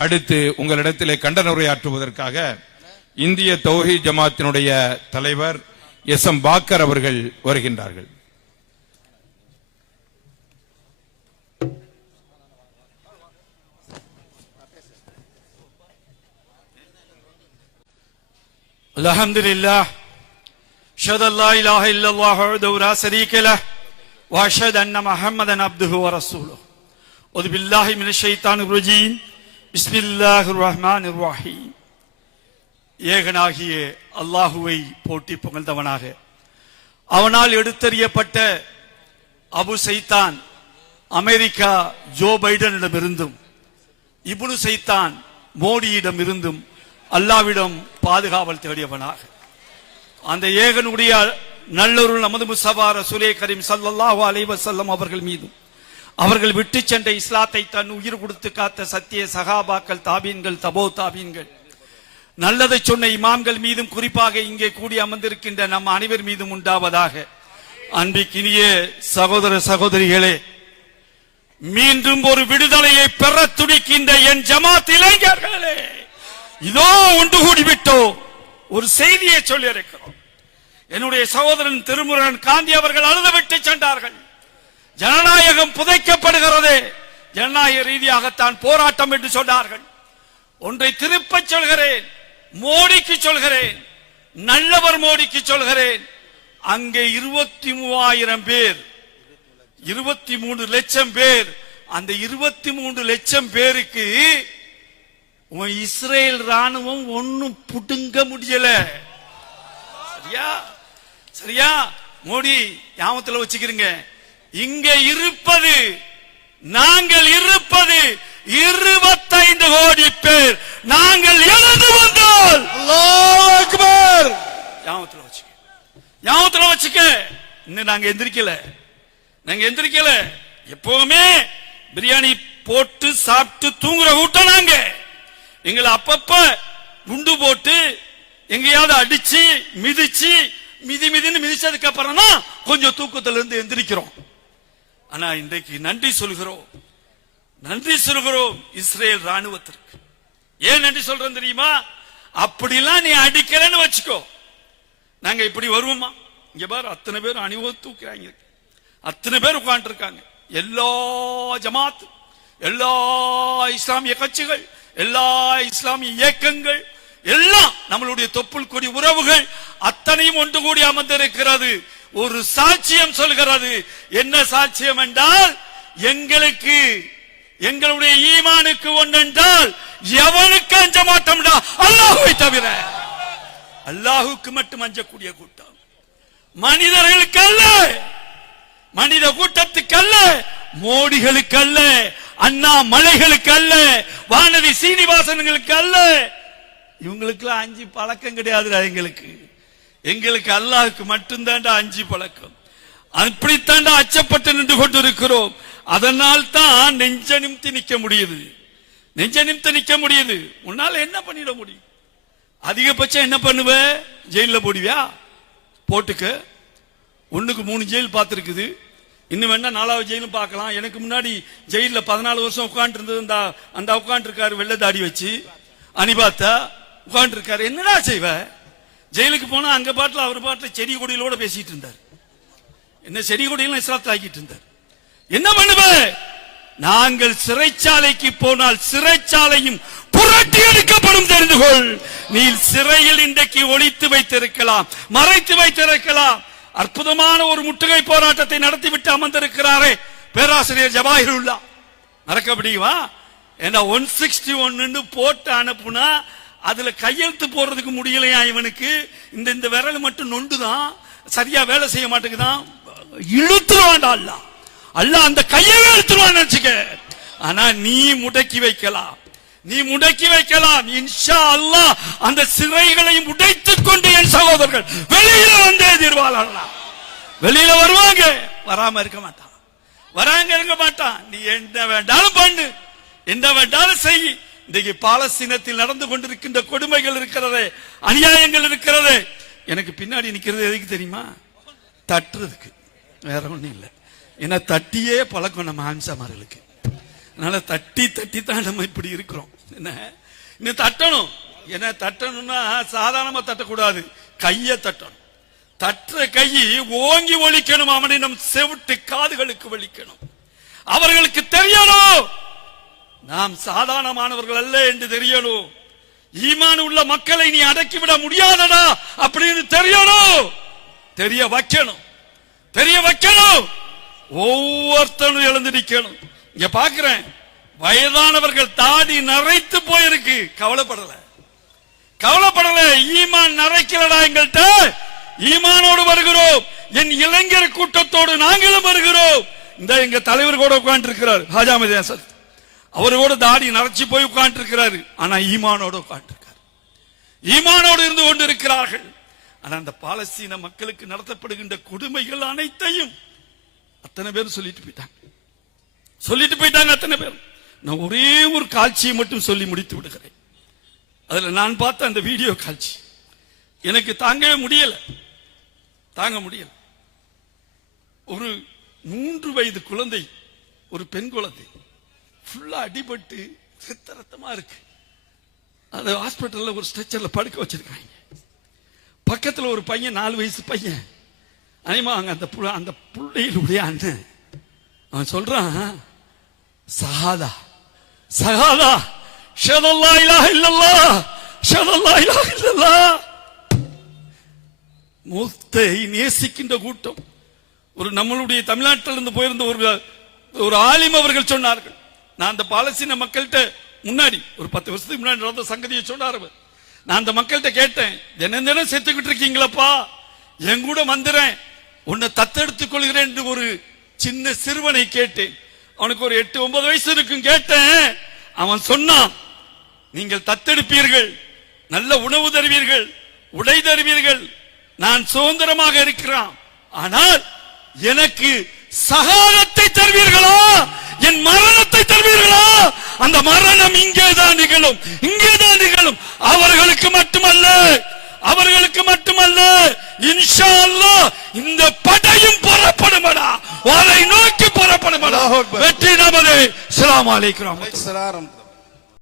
அடுத்து உங்களிடத்திலே கண்டன உரையாற்றுவதற்காக இந்திய தௌஹி ஜமாத்தினுடைய தலைவர் எஸ் எம் பாக்கர் அவர்கள் வருகின்றார்கள் الحمد لله اشهد ان لا اله الا الله وحده لا شريك له واشهد ان محمدا عبده ورسوله اعوذ بالله من الشيطان الرجيم பிஸ்மில்லாஹு ரஹ்மான் நிர்வாகி ஏகனாகிய அல்லாஹுவை போட்டி புகழ்ந்தவனாக. அவனால் எடுத்தறியப்பட்ட அபு சைத்தான் அமெரிக்கா ஜோ பைடனிடமிருந்தும் இபுனு சைத்தான் மோடியிடம் இருந்தும் அல்லாவிடம் பாதுகாவல் தேடியவனாக. அந்த ஏகனுடைய நல்லொருள் நமது முசபார சுலே கரீம் சல்லாஹூ அலைவசல்லம் அவர்கள் மீதும் அவர்கள் விட்டு சென்ற இஸ்லாத்தை தன் உயிர் கொடுத்து காத்த சத்திய சகாபாக்கள் தாபீன்கள் தபோ தாபீன்கள். நல்லதை சொன்ன இமாம்கள் மீதும் குறிப்பாக இங்கே கூடி அமர்ந்திருக்கின்ற நம் அனைவர் மீதும் உண்டாவதாக. அன்பிக்கினிய சகோதர சகோதரிகளே மீண்டும் ஒரு விடுதலையை பெற துடிக்கின்ற என் ஜமாத் இளைஞர்களே இதோ ஒன்று கூடிவிட்டோ ஒரு செய்தியை சொல்லியிருக்கிறோம். என்னுடைய சகோதரன் திருமுருகன் காந்தி அவர்கள் அழுது விட்டு சென்றார்கள். ஜனநாயகம் புதைக்கப்படுகிறது. ஜனநாயக ரீதியாகத்தான் போராட்டம் என்று சொன்னார்கள். ஒன்றை திருப்ப சொல்கிறேன் மோடிக்கு சொல்கிறேன் நல்லவர் மோடிக்கு சொல்கிறேன். அங்கே இருபத்தி மூவாயிரம் பேர் இருபத்தி மூணு லட்சம் பேர் அந்த இருபத்தி மூன்று லட்சம் பேருக்கு உன் இஸ்ரேல் ராணுவம் ஒன்னும் புடுங்க முடியல. சரியா? சரியா? மோடி ஞாபகத்தில் வச்சுக்கிறீங்க இங்க இருப்பது நாங்கள் இருப்பது இருபத்தைந்து கோடி பேர். நாங்கள் எழுந்து வந்தால். ஞாபகத்துல வச்சுக்க. ஞாபகத்துல வச்சுக்க. இன்னும் நாங்க எந்திரிக்கல. நாங்க எந்திரிக்கல. எப்பவுமே பிரியாணி போட்டு சாப்பிட்டு தூங்குற கூட்டம் நாங்க. எங்களை அப்பப்ப குண்டு போட்டு எங்கேயாவது அடிச்சு மிதிச்சு மிதி மிதின்னு மிதிச்சதுக்கு அப்புறம் தான் கொஞ்சம் தூக்கத்துல இருந்து எந்திரிக்கிறோம். ஆனா இன்றைக்கு நன்றி சொல்கிறோம். நன்றி சொல்கிறோம் இஸ்ரேல் ராணுவத்திற்கு ஏன் நன்றி சொல்றோம் தெரியுமா? அப்படிலாம் நீ அடிக்கலன்னு வச்சுக்கோ. நாங்க இப்படி வருவோமா? இங்க பாரு அத்தனை பேர் அணிவோ தூக்குறாங்க. அத்தனை பேர் உட்காந்து இருக்காங்க எல்லா ஜமாத் எல்லா இஸ்லாமிய கட்சிகள் எல்லா இஸ்லாமிய இயக்கங்கள் எல்லாம் நம்மளுடைய தொப்புள் கொடி உறவுகள் அத்தனையும் ஒன்று கூடி அமர்ந்திருக்கிறது. ஒரு சாட்சியம் சொல்கிறது. என்ன சாட்சியம் என்றால் எங்களுக்கு எங்களுடைய ஈமானுக்கு ஒன்றென்றால் எவனுக்கு அஞ்ச மாட்டோம்டா அல்லாஹுவை தவிர அல்லாஹுக்கு மட்டும் அஞ்சக்கூடிய கூட்டம். மனிதர்களுக்கு அல்ல. மனித கூட்டத்துக்கு அல்ல. மோடிகளுக்கு அல்ல. அண்ணா மலைகளுக்கு அல்ல. வானதி சீனிவாசன்களுக்கு அல்ல. இவங்களுக்கு அஞ்சு பழக்கம் கிடையாதுடா எங்களுக்கு. எங்களுக்கு அல்லாஹுக்கு மட்டும்தான்டா அஞ்சு பழக்கம். அப்படித்தாண்டா அச்சப்பட்டு நின்று கொண்டு இருக்கிறோம் அதனால் தான் நெஞ்ச நிமித்து நிக்க முடியுது. நெஞ்ச நிமித்து நிக்க முடியுது. உன்னால என்ன பண்ணிட முடியும்? அதிகபட்சம் என்ன பண்ணுவ? ஜெயில போடுவியா? போட்டுக்க. ஒண்ணுக்கு மூணு ஜெயில் பார்த்துருக்குது. இன்னும் வேணா நாலாவது ஜெயிலும் பார்க்கலாம். எனக்கு முன்னாடி ஜெயிலில் பதினாலு வருஷம் உட்காந்து இருந்தது அந்த அந்த உட்காந்துருக்காரு வெள்ளை தாடி வச்சு. அனிபாத்தா உட்காந்துருக்காரு என்னடா செய்வ? ஜெயிலுக்கு போனா அங்க பாட்டில் அவர் பாட்டில் செடி கொடியிலோட பேசிட்டு இருந்தார். என்ன செடி கொடியெல்லாம் இஸ்லாத்தில் ஆக்கிட்டு இருந்தார். என்ன பண்ணுவ? நாங்கள் சிறைச்சாலைக்கு போனால் சிறைச்சாலையும் புரட்டி எடுக்கப்படும் தெரிந்து கொள். நீ சிறையில் இன்றைக்கு ஒழித்து வைத்திருக்கலாம் மறைத்து வைத்திருக்கலாம். அற்புதமான ஒரு முற்றுகை போராட்டத்தை நடத்திவிட்டு அமர்ந்திருக்கிறாரே பேராசிரியர் ஜவாஹிருல்லா. மறக்க முடியுமா? ஏன்னா ஒன் சிக்ஸ்டி ஒன்னு போட்டு அனுப்புனா அதுல கையெழுத்து போடுறதுக்கு முடியலையா இவனுக்கு? இந்த இந்த விரல் மட்டும் நொண்டுதான் சரியா வேலை செய்ய மாட்டேங்குதான். இழுத்துருவான்டா அல்ல அல்ல அந்த கையவே இழுத்துருவான் நினைச்சுக்க. ஆனா நீ முடக்கி வைக்கலாம். நீ முடக்கி வைக்கலாம். இன்ஷா அல்லாஹ் அந்த சிறைகளையும் உடைத்துக் கொண்டு என் சகோதரர்கள் வெளியில வந்தே தீர்வாளர்களா வெளியில வருவாங்க. வராம இருக்க மாட்டான். வராங்க இருக்க மாட்டான். நீ என்ன வேண்டாலும் பண்ணு. என்ன வேண்டாலும் செய். இன்றைக்கு பாலஸ்தீனத்தில் நடந்து கொண்டிருக்கின்ற கொடுமைகள் இருக்கிறது அநியாயங்கள் இருக்கிறது. எனக்கு பின்னாடி நிற்கிறது எதுக்கு தெரியுமா? தட்டுறதுக்கு. வேற ஒன்றும் இல்லை. ஏன்னா தட்டியே பழக்கம் நம்ம ஹாம்சாமார்களுக்கு. அதனால தட்டி தட்டி தான் நம்ம இப்படி இருக்கிறோம். என்ன? இன்னும் தட்டணும். என்ன தட்டணும்னா சாதாரணமா தட்டக்கூடாது. கையை தட்டணும். தட்டுற கை ஓங்கி ஒழிக்கணும். அவனை நம் செவிட்டு காதுகளுக்கு ஒழிக்கணும் அவர்களுக்கு தெரியணும் நாம் சாதாரணமானவர்கள் அல்ல என்று தெரியணும். ஈமான் உள்ள மக்களை நீ அடக்கிவிட முடியாதடா அப்படின்னு தெரியணும். தெரிய வைக்கணும். தெரிய வைக்கணும். ஒவ்வொருத்தனும் எழுந்து நிக்கணும். இங்க பாக்குறேன். வயதானவர்கள் தாடி நரைத்து போயிருக்கு. கவலைப்படல. கவலைப்படல. ஈமான் நரைக்கிறடா எங்கள்கிட்ட ஈமானோடு வருகிறோம். என் இளைஞர் கூட்டத்தோடு நாங்களும் வருகிறோம். இந்த எங்க தலைவர் கூட உட்கார்ந்து இருக்கிறார் ஹாஜாமதி அவரோட கூட தாடி நரைச்சு போய் உட்கார்ந்து இருக்கிறாரு ஆனா ஈமானோட உட்கார்ந்துருக்காரு. ஈமானோடு இருந்து கொண்டு இருக்கிறார்கள் ஆனா அந்த பாலஸ்தீன மக்களுக்கு நடத்தப்படுகின்ற கொடுமைகள் அனைத்தையும் அத்தனை பேரும் சொல்லிட்டு போயிட்டாங்க. சொல்லிட்டு போயிட்டாங்க அத்தனை பேரும். நான் ஒரே ஒரு காட்சியை மட்டும் சொல்லி முடித்து விடுகிறேன். அதுல நான் பார்த்த அந்த வீடியோ காட்சி. எனக்கு தாங்கவே முடியல. தாங்க முடியல. ஒரு மூன்று வயது குழந்தை ஒரு பெண் குழந்தை. ஃபுல்லா அடிபட்டு ரத்த ரத்தமா இருக்கு அந்த ஹாஸ்பிட்டல்ல ஒரு ஸ்ட்ரெச்சர்ல படுக்க வச்சிருக்காங்க. பக்கத்துல ஒரு பையன் நாலு வயசு பையன். அனிமா அங்க அந்த புள்ள அந்த பிள்ளையிலுடைய அண்ணன் அவன் சொல்றான் சஹாதா சஹாதா ஷதல்லா இலா இல்லல்லா ஷதல்லா இலா இல்லல்லா மூத்தை நேசிக்கின்ற கூட்டம். ஒரு நம்மளுடைய தமிழ்நாட்டிலிருந்து போயிருந்த ஒரு ஒரு ஆலிம் அவர்கள் சொன்னார்கள் நான் அந்த பாலஸ்தீன மக்கள்கிட்ட முன்னாடி ஒரு பத்து வருஷத்துக்கு முன்னாடி நடந்த சங்கதியை சொன்னார் அவர். நான் அந்த மக்கள்கிட்ட கேட்டேன் தினம் தினம் செத்துக்கிட்டு இருக்கீங்களப்பா? என் கூட வந்துறேன். உன்னை தத்தெடுத்துக் கொள்கிறேன் என்று ஒரு சின்ன சிறுவனை கேட்டேன். அவனுக்கு ஒரு எட்டு ஒன்பது வயசு இருக்கும் கேட்டேன். அவன் சொன்னான் நீங்கள் தத்தெடுப்பீர்கள். நல்ல உணவு தருவீர்கள். உடை தருவீர்கள். நான் சுதந்திரமாக இருக்கிறான். ஆனால் எனக்கு சகாரத்தை தருவீர்களா? என் மரணத்தை தருவீர்களா? அந்த மரணம் இங்கேதான் நிகழும். இங்கேதான் நிகழும். அவர்களுக்கு மட்டுமல்ல. அவர்களுக்கு மட்டுமல்ல. இன்ஷா இந்த படையும் புறப்படுமடா. அதை நோக்கி புறப்படுமடா. வெற்றி நமது. அலைக்கும். அலைஹிஸ்ஸலாம்